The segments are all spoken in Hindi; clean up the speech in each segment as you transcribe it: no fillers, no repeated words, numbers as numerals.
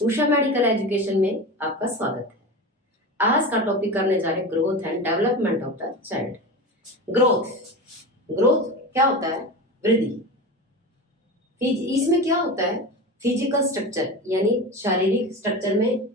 उषा मेडिकल एजुकेशन में आपका स्वागत है। आज का टॉपिक करने जा रहे हैं growth and development of the child. Growth growth क्या होता है? वृद्धि। इसमें क्या होता है? फिजिकल स्ट्रक्चर यानी शारीरिक स्ट्रक्चर में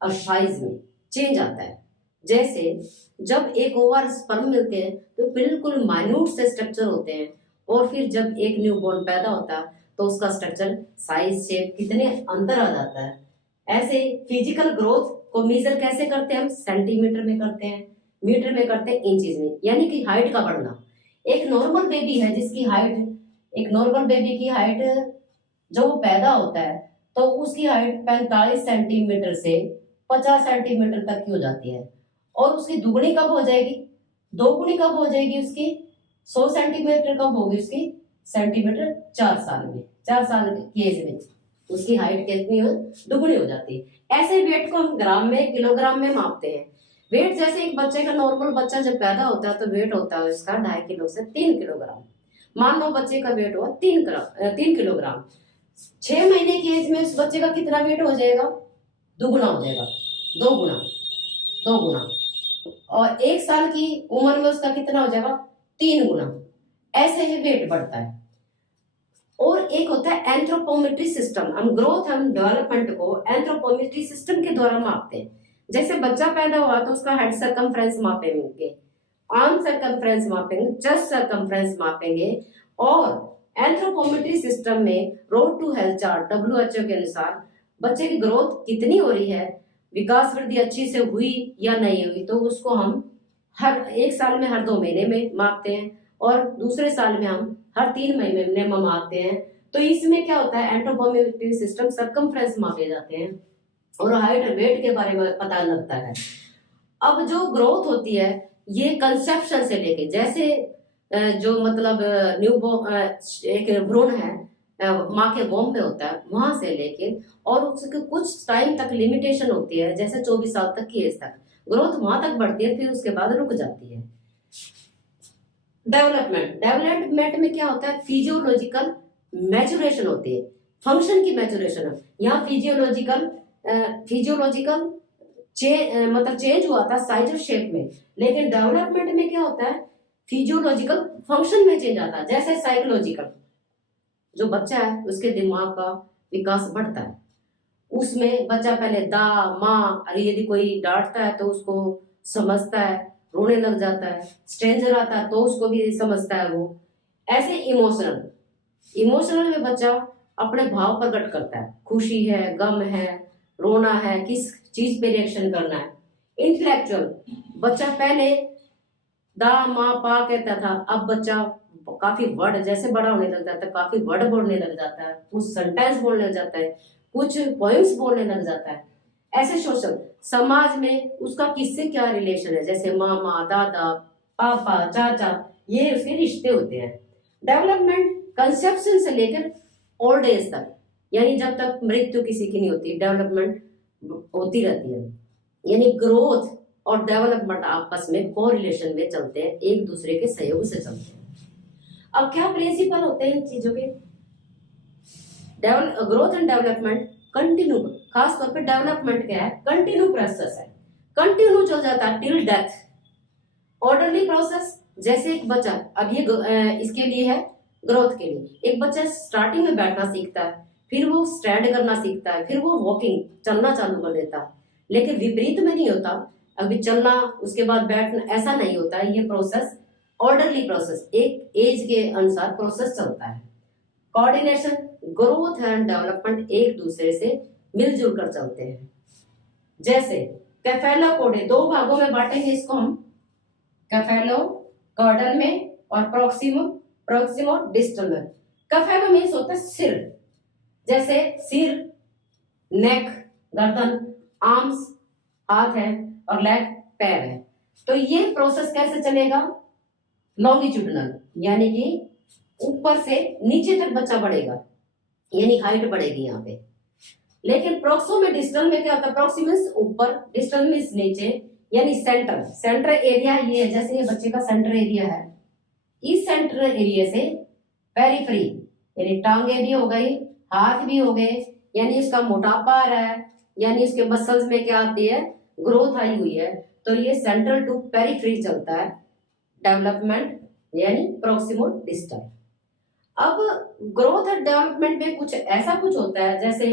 और साइज में चेंज आता है। जैसे जब एक ओवर स्पर्म मिलते हैं तो बिल्कुल माइन्यूट से स्ट्रक्चर होते हैं, और फिर जब एक न्यूबॉर्न पैदा होता है तो उसका स्ट्रक्चर, साइज, शेप कितने अंतर आ जाता है। ऐसे फिजिकल ग्रोथ को मेजर कैसे करते हैं? हम सेंटीमीटर में करते हैं, मीटर में करते हैं, इंचेस में, यानी कि हाइट का बढ़ना। एक नॉर्मल बेबी है जिसकी हाइट, एक नॉर्मल बेबी की हाइट जो वो पैदा होता है तो उसकी हाइट 45 सेंटीमीटर से 50 सेंटीमीटर तक की हो जाती है, और उसकी दुगनी कब हो जाएगी? दोगुनी कब हो जाएगी उसकी? 100 सेंटीमीटर कब होगी उसकी? सेंटीमीटर 4 साल में, 4 साल की एज में उसकी हाइट कितनी हो? दुगनी हो जाती है। ऐसे वेट को हम ग्राम में, किलोग्राम में मापते हैं। वेट जैसे एक बच्चे का, नॉर्मल बच्चा जब पैदा होता है तो वेट होता है उसका 2.5 किलो से 3 किलोग्राम। मान लो बच्चे का वेट हुआ 3 किलोग्राम। 6 महीने की एज में उस बच्चे का कितना वेट हो जाएगा? दुगुना हो जाएगा, दो गुना। और 1 साल की उम्र में उसका कितना हो जाएगा? 3 गुना। ऐसे ही वेट बढ़ता है। और एक होता है एंथ्रोपोमेट्री सिस्टम। हम ग्रोथ एंड डेवलपमेंट को एंथ्रोपोमेट्री सिस्टम के द्वारा मापते हैं। जैसे बच्चा पैदा हुआ तो उसका हेड सर्कमफ्रेंस मापेंगे, आर्म सर्कमफ्रेंस मापेंगे, चेस्ट सर्कमफ्रेंस मापेंगे। और एंथ्रोपोमेट्री सिस्टम में road to health chart WHO के अनुसार बच्चे की ग्रोथ कितनी हो रही है, विकास वृद्धि अच्छी से हुई या नहीं हुई, तो उसको हम हर 1 साल में हर 2 महीने में मापते हैं, और दूसरे साल में हम हर 3 महीने में मापते हैं। तो इसमें क्या होता है? एंथ्रोपोमेट्री सिस्टम सर्कमफ्रेंस मापे जाते हैं और हाइट वेट के बारे में पता लगता है। अब जो ग्रोथ होती है ये कंसेप्शन से लेके, जैसे जो मतलब एक भ्रूण है माँ के वोम में होता है, वहां से लेके और उसके कुछ टाइम तक लिमिटेशन होती है, जैसे 24 साल तक की एज तक ग्रोथ वहां तक बढ़ती है, फिर उसके बाद रुक जाती है। डेवलपमेंट में क्या होता है? फिजियोलॉजिकल मैचुरेशन होती है, फंक्शन की मैचुरेशन। यहाँ फिजियोलॉजिकल मतलब चेंज हुआ था साइज और शेप में, लेकिन डेवलपमेंट में क्या होता है? फिजियोलॉजिकल फंक्शन में चेंज आता है। जैसे साइकोलॉजिकल, जो बच्चा है उसके दिमाग का विकास बढ़ता है, उसमें बच्चा पहले दा माँ, अरे यदि कोई डांटता है तो उसको समझता है, रोने लग जाता है, स्ट्रेंजर आता है तो उसको भी समझता है वो। ऐसे इमोशनल में बच्चा अपने भाव प्रकट करता है, खुशी है, गम है, रोना है, किस चीज पे रिएक्शन करना है। इंटेलेक्चुअल, बच्चा पहले दा माँ पा कहता था, अब बच्चा काफी वर्ड, जैसे बड़ा होने लग जाता है काफी वर्ड बोलने लग जाता है, कुछ सेंटेंस बोलने लग जाता है, कुछ पोएम्स बोलने लग जाता है। ऐसे सोशल, समाज में उसका किससे क्या रिलेशन है, जैसे मामा, दादा, पापा, चाचा, ये उसके रिश्ते होते हैं। डेवलपमेंट कंसेप्शन से लेकर ओल्ड एज तक, यानी जब तक मृत्यु किसी की नहीं होती, डेवलपमेंट होती रहती है। यानी ग्रोथ और डेवलपमेंट आपस में कोरिलेशन में चलते हैं, एक दूसरे के सहयोग से चलते हैं। अब क्या प्रिंसिपल होते हैं इन चीजों के? ग्रोथ एंड डेवलपमेंट कंटिन्यू, खास तौर पे डेवलपमेंट क्या है? कंटिन्यू प्रोसेस है, कंटिन्यू चल जाता है टिल डेथ। ऑर्डरली प्रोसेस, जैसे एक बच्चा, अब ये इसके लिए है ग्रोथ के लिए, एक बच्चा स्टार्टिंग में बैठना सीखता है, फिर वो स्टैंड करना सीखता है, फिर वो वॉकिंग चलना चालू कर देता है। लेकिन विपरीत में नहीं होता, अभी चलना उसके बाद बैठना, ऐसा नहीं होता है। ये प्रोसेस ऑर्डरली प्रोसेस, एक एज के अनुसार प्रोसेस चलता है। कोऑर्डिनेशन, ग्रोथ एंड डेवलपमेंट एक दूसरे से मिलजुल कर चलते हैं। जैसे कैफेलोपोडे, 2 भागों में बांटेंगे इसको हम, कैफेलो कॉर्डल में और प्रोक्सिमो डिस्टल में। कैफेलो मीन्स होता है सिर, जैसे सिर, नेक, गर्दन, आर्म्स हाथ है, और लेग पैर है। तो ये प्रोसेस कैसे चलेगा? लॉन्गिट्यूडनल, यानी कि ऊपर से नीचे तक बच्चा बढ़ेगा, यानी हाइट बढ़ेगी यहाँ पे। लेकिन प्रोक्सो में डिस्टल में क्या होता है? प्रोक्सिमस ऊपर, डिस्टल में नीचे, यानी सेंटर एरिया ये है। जैसे ये बच्चे का सेंटर एरिया है, इस सेंटर एरिया से पेरिफेरी, यानी टांगे भी हो गई, हाथ भी हो गए, यानी उसका मोटापा आ रहा है, यानी उसके मसल्स में क्या आती है, ग्रोथ आई हुई है, तो ये सेंट्रल टू पेरिफेरी चलता है डेवलपमेंट, यानी प्रोक्सिमो डिस्टल। अब ग्रोथ और डेवलपमेंट में कुछ ऐसा कुछ होता है, जैसे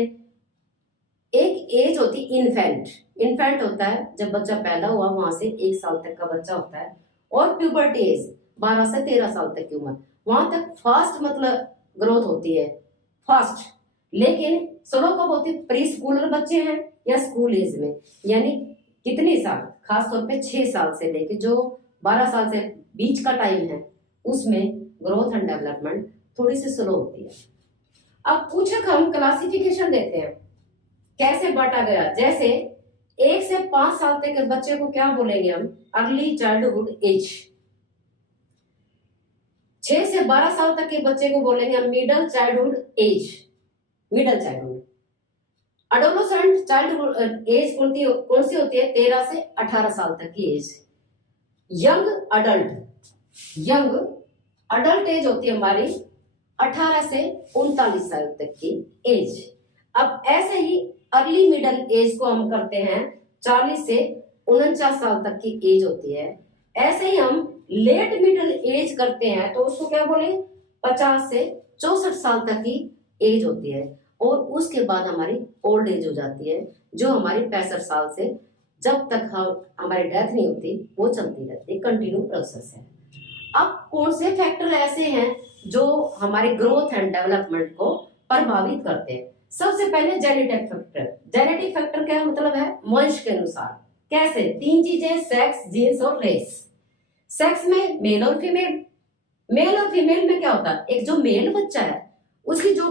एक एज होती है इन्फेंट, इन्फेंट होता है जब बच्चा पैदा हुआ वहां से 1 साल तक का बच्चा होता है, और प्यूबर्टी एज 12 से 13 साल तक की उम्र, वहां तक फास्ट मतलब ग्रोथ होती है, फास्ट। लेकिन स्लो कब होती है, प्री स्कूलर बच्चे हैं या स्कूल एज में, यानी कितने साल, खासतौर पे 6 साल से लेके जो 12 साल से बीच का टाइम है, उसमें ग्रोथ एंड डेवलपमेंट थोड़ी सी स्लो होती है। अब कुछ हम क्लासिफिकेशन देते हैं कैसे बांटा गया, जैसे 1 से 5 साल तक के बच्चे को क्या बोलेंगे हम, अर्ली चाइल्डहुड एज। 6 से 12 साल तक के बच्चे को बोलेंगे हम middle childhood age, middle childhood. Adolescent childhood age कौन सी होती है, 13 से 18 साल तक की एज। यंग अडल्ट एज होती है हमारी 18 से 39 साल तक की एज। अब ऐसे ही अर्ली मिडल एज को हम करते हैं 40 से 49 साल तक की एज होती है। ऐसे ही हम लेट मिडल एज करते हैं तो उसको क्या बोले, 50 से 64 साल तक की एज होती है। और उसके बाद हमारी ओल्ड एज हो जाती है, जो हमारी 65 साल से जब तक हमारी डेथ नहीं होती वो चलती रहती है, कंटिन्यू प्रोसेस है। अब कौन से फैक्टर ऐसे हैं जो हमारी ग्रोथ एंड डेवलपमेंट को प्रभावित करते हैं? सबसे पहले जेनेटिक फैक्टर। जेनेटिक फैक्टर क्या मतलब है, वंश के अनुसार। कैसे? 3 चीजें, सेक्स, जीन्स और रेस। सेक्स में मेल और फीमेल, मेल और फीमेल में क्या होता है, एक जो मेल बच्चा है उसकी जो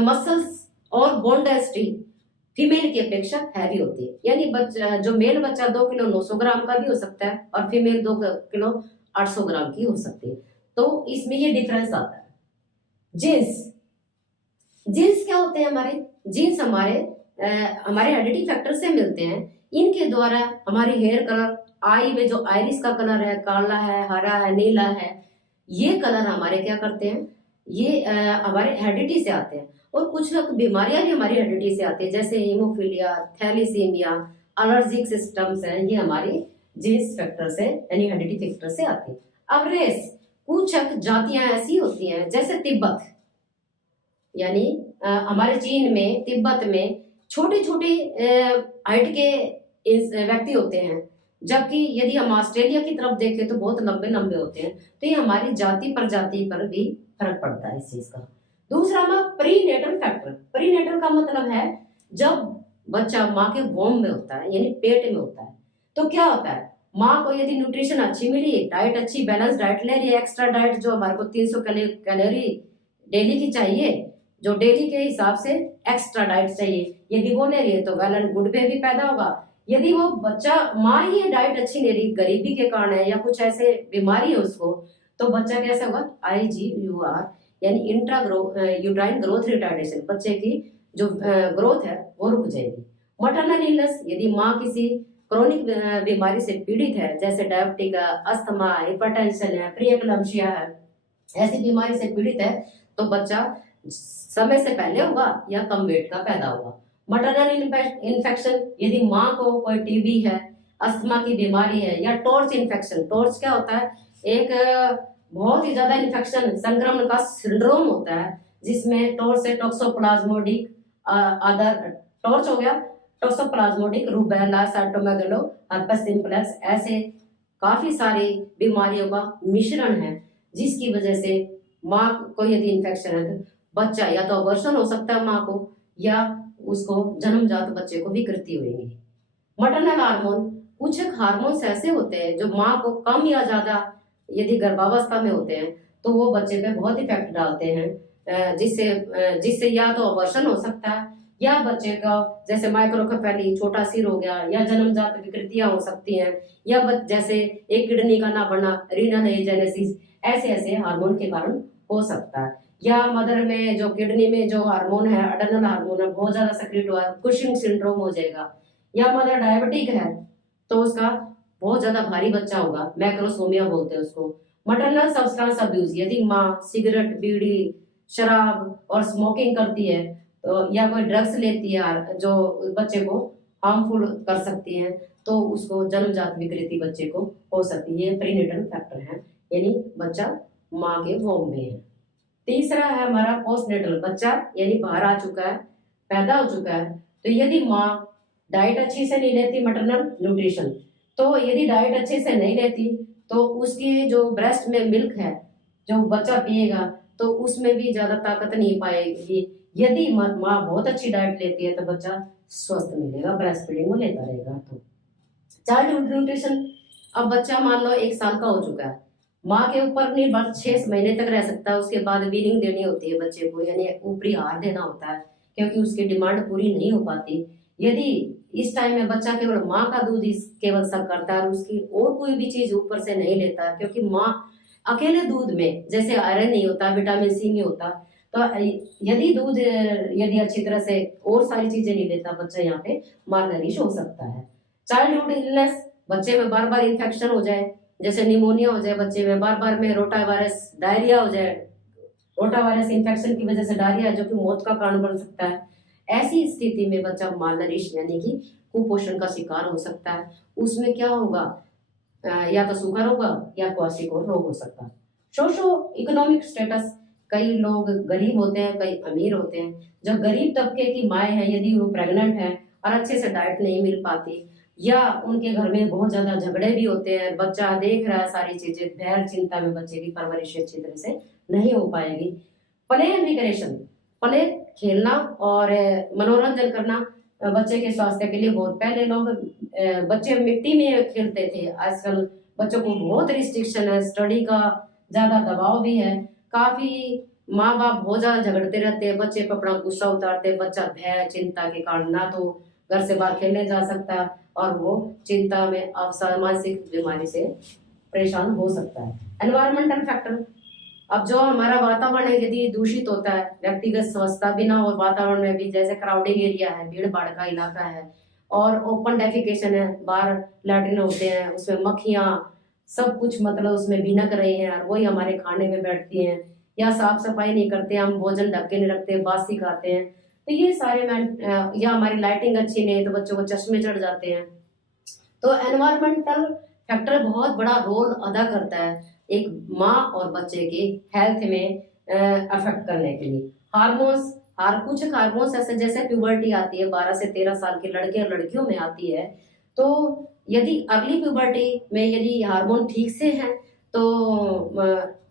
मसल्स और बोन डेंसिटी फीमेल की अपेक्षा हैवी होती है, यानी जो मेल बच्चा 2 किलो 900 ग्राम का भी हो सकता है और फीमेल 2 किलो 800 ग्राम की हो सकती है, तो इसमें ये डिफरेंस आता है। जीन्स क्या होते हैं, हमारे जीन्स हमारे हेरिडिटी फैक्टर से मिलते हैं। इनके द्वारा हमारे हेयर कलर, आई में जो आइरिस का कलर है, काला है, हरा है, नीला है, ये कलर हमारे क्या करते हैं, ये हमारे हेरिडिटी से आते हैं। और कुछ बीमारियां भी हमारी हेरिडिटी से आती है, जैसे हीमोफीलिया, थैलीसीमिया, एलर्जिक सिस्टम्स हैं, ये हमारी जीन्स फैक्टर से यानी हेरिडिटी फैक्टर से आती है। अब रेस, कुछ जातियां ऐसी होती हैं, जैसे तिब्बत, यानी हमारे चीन में, तिब्बत में छोटे छोटे हाइट के व्यक्ति होते हैं, जबकि यदि हम ऑस्ट्रेलिया की तरफ देखें तो बहुत लंबे लंबे होते हैं। तो ये हमारी जाति प्रजाति पर भी फर्क पड़ता है इस चीज का। दूसरा हमारा प्रीनेटल फैक्टर। प्रीनेटल का मतलब है जब बच्चा माँ के वोम में होता है, यानी पेट में होता है, तो क्या होता है, माँ को यदि न्यूट्रिशन अच्छी मिली, डाइट अच्छी बैलेंस डाइट ले रही है, एक्स्ट्रा डाइट जो हमारे को 300 कैलोरी डेली की चाहिए, जो डेली के हिसाब से एक्स्ट्रा डाइट चाहिए, यदि वो ले रही है तो वेल एंड गुड बेबी पैदा होगा। यदि वो बच्चा, माँ ही डाइट अच्छी ले रही, गरीबी के कारण है या कुछ ऐसे बीमारी है उसको, तो बच्चा कैसा होगा, IGUR, यानी इंट्रा यूट्राइन ग्रोथ रिटार्डेशन, बच्चे की जो ग्रोथ है वो रुक जाएगी। मटरनल इलनेस, यदि माँ किसी क्रोनिक बीमारी से पीड़ित है, जैसे डायबिटिक, अस्थमा, हाइपरटेंशन है, प्रीएक्लेम्पसिया है, ऐसी बीमारी से पीड़ित है, तो बच्चा समय से पहले होगा या कम वेट का पैदा होगा। मटरनल इन्फेक्शन, यदि माँ को कोई टीबी है, अस्थमा की बीमारी है, या टॉर्च इन्फेक्शन। टॉर्च क्या होता है, एक बहुत ही ज्यादा इन्फेक्शन, संक्रमण का सिंड्रोम होता है, जिसमें टॉर्च से टॉक्सोप्लाज्मोडिक, टॉर्च हो गया, टॉक्सोप्लाज्मोडिक, रूबेला, साइटोमेगालो, हर्पेस सिम्प्लेक्स, ऐसे काफी सारी बीमारियों का मिश्रण है, जिसकी वजह से माँ को यदि इन्फेक्शन है तो बच्चा या तो अबॉर्शन हो सकता है माँ को, या उसको जन्मजात बच्चे को विकृति होगी। मटरनल हार्मोन, कुछ हार्मोन्स ऐसे होते हैं जो माँ को कम या ज्यादा यदि गर्भावस्था में होते हैं तो वो बच्चे पे बहुत इफेक्ट डालते हैं, जिससे या तो अबॉर्शन हो सकता है, या बच्चे का जैसे माइक्रोकेफेली, छोटा सिर हो गया, या जन्मजात विकृतियां हो सकती हैं, या जैसे एक किडनी का ना बढ़ना, रीनल एजेनेसिस, ऐसे हार्मोन के कारण हो सकता है। या मदर में जो किडनी में जो हार्मोन है, अडर्नल हार्मोन है, बहुत ज्यादा सेक्रेट हुआ है, कुशिंग सिंड्रोम हो जाएगा। या मदर डायबिटिक है तो उसका बहुत ज्यादा भारी बच्चा होगा, मैक्रोसोमिया बोलते हैं उसको। मटरनल सब्सटेंस अब्यूज, यदि माँ सिगरेट, बीड़ी, शराब और स्मोकिंग करती है तो या कोई ड्रग्स लेती है जो बच्चे को हार्मफुल कर सकती हैं, तो उसको जन्मजात विकृति बच्चे को हो सकती है। ये प्रीनेटल फैक्टर है, यानी बच्चा माँ के वोम में है। तीसरा है हमारा पोस्टनेटल, बच्चा यानी बाहर आ चुका है, पैदा हो चुका है। तो यदि माँ डाइट अच्छी से नहीं लेती, मैटरनल न्यूट्रिशन, तो यदि डाइट अच्छे से नहीं लेती तो उसकी जो ब्रेस्ट में मिल्क है जो बच्चा पिएगा तो उसमें भी ज्यादा ताकत नहीं पाएगी। यदि माँ बहुत अच्छी डाइट लेती है तो बच्चा स्वस्थ मिलेगा, ब्रेस्ट फीडिंग वो लेता रहेगा। तो चाइल्ड न्यूट्रिशन, अब बच्चा मान लो 1 साल का हो चुका है, माँ के ऊपर निर्भर 6 महीने तक रह सकता है, उसके बाद वीनिंग देनी होती है बच्चे को, यानी ऊपरी आहार देना होता है क्योंकि उसकी डिमांड पूरी नहीं हो पाती। यदि इस टाइम में बच्चा केवल माँ का दूध ही केवल सब करता है और उसकी और कोई भी चीज ऊपर से नहीं लेता, क्योंकि माँ अकेले दूध में जैसे आयरन नहीं होता, विटामिन सी नहीं होता, तो यदि दूध यदि अच्छी तरह से और सारी चीजें नहीं लेता बच्चा यहाँ पे मालनरिश हो सकता है। चाइल्डहुड इलनेस, बच्चे में बार बार इन्फेक्शन हो जाए, जैसे निमोनिया हो जाए बच्चे में, बार बार में रोटा वायरस डायरिया हो जाए, रोटा वायरस इन्फेक्शन की वजह से डायरिया जो कि मौत का कारण बन सकता है। ऐसी स्थिति में बच्चा मालनरिश यानी कि कुपोषण का शिकार हो सकता है। उसमें क्या होगा, या तो शुगर होगा या क्वाशियोर रोग हो सकता है। सोशो इकोनॉमिक स्टेटस, कई लोग गरीब होते हैं, कई अमीर होते हैं। जो गरीब तबके की माए हैं, यदि वो प्रेग्नेंट है और अच्छे से डाइट नहीं मिल पाती, या उनके घर में बहुत ज्यादा झगड़े भी होते हैं, बच्चा देख रहा है सारी चीजें, भय चिंता में बच्चे की परवरिश अच्छी तरह से नहीं हो पाएगी। प्ले एंड रिक्रिएशन, प्ले खेलना और मनोरंजन करना बच्चे के स्वास्थ्य के लिए बहुत, पहले लोग बच्चे मिट्टी में खेलते थे, आजकल बच्चों को बहुत रिस्ट्रिक्शन है, स्टडी का ज्यादा दबाव भी है, काफी माँ बाप बहुत ज्यादा झगड़ते रहते हैं, बच्चे पर अपना गुस्सा उतारते हैं, बच्चा भय चिंता के कारण ना तो घर से बाहर खेलने जा सकता और वो चिंता में अवसाद मानसिक बीमारी से परेशान हो सकता है। एनवायरमेंटल फैक्टर, अब जो हमारा वातावरण है यदि दूषित होता है, व्यक्तिगत स्वच्छता भी ना हो वातावरण में भी, जैसे क्राउडिंग एरिया है, भीड़ भाड़ का इलाका है और ओपन डेफिकेशन है, बाहर लैट्रिन होते हैं, उसमें मक्खियां सब कुछ मतलब उसमें भिनक रही हैं और वही हमारे खाने में बैठती हैं, या साफ सफाई नहीं करते, हम भोजन ढक के नहीं रखते, बासी खाते हैं, तो ये सारे या हमारी लाइटिंग अच्छी नहीं है तो बच्चों को चश्मे चढ़ जाते हैं। तो एनवायरमेंटल फैक्टर बहुत बड़ा रोल अदा करता है एक माँ और बच्चे की हेल्थ में अफेक्ट करने के लिए। हार्मोन्स, कुछ हार्मोन्स ऐसे जैसे प्यूबर्टी आती है 12 से 13 साल के लड़के और लड़कियों में आती है, तो यदि अर्ली प्यूबर्टी में यदि हार्मोन ठीक से हैं तो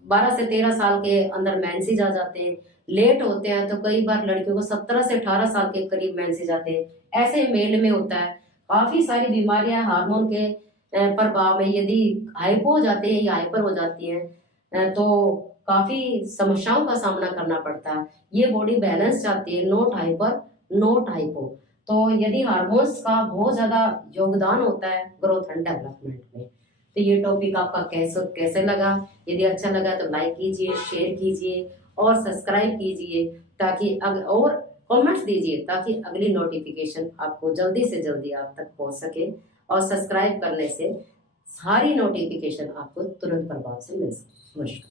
12 से 13 साल के अंदर मेंसेज आ जाते हैं। लेट होते हैं तो कई बार लड़कियों को 17 से 18 साल के करीब मेंसेज आते हैं, ऐसे मेल में होता है। काफी सारी बीमारियां हार्मोन के प्रभाव में यदि हाइपो हो जाते हैं या हाइपर हो जाती हैं तो काफी समस्याओं का सामना करना पड़ता है। ये बॉडी बैलेंस चाहती है, नॉट हाइपर नॉट हाइपो। तो यदि हार्मोन्स का बहुत ज्यादा योगदान होता है ग्रोथ एंड डेवलपमेंट में। तो ये टॉपिक आपका कैसे लगा? यदि अच्छा लगा तो लाइक कीजिए, शेयर कीजिए और सब्सक्राइब कीजिए, ताकि और कमेंट्स दीजिए ताकि अगली नोटिफिकेशन आपको जल्दी से जल्दी आप तक पहुंच सके, और सब्सक्राइब करने से सारी नोटिफिकेशन आपको तुरंत प्रभाव से मिल सके। नमस्कार।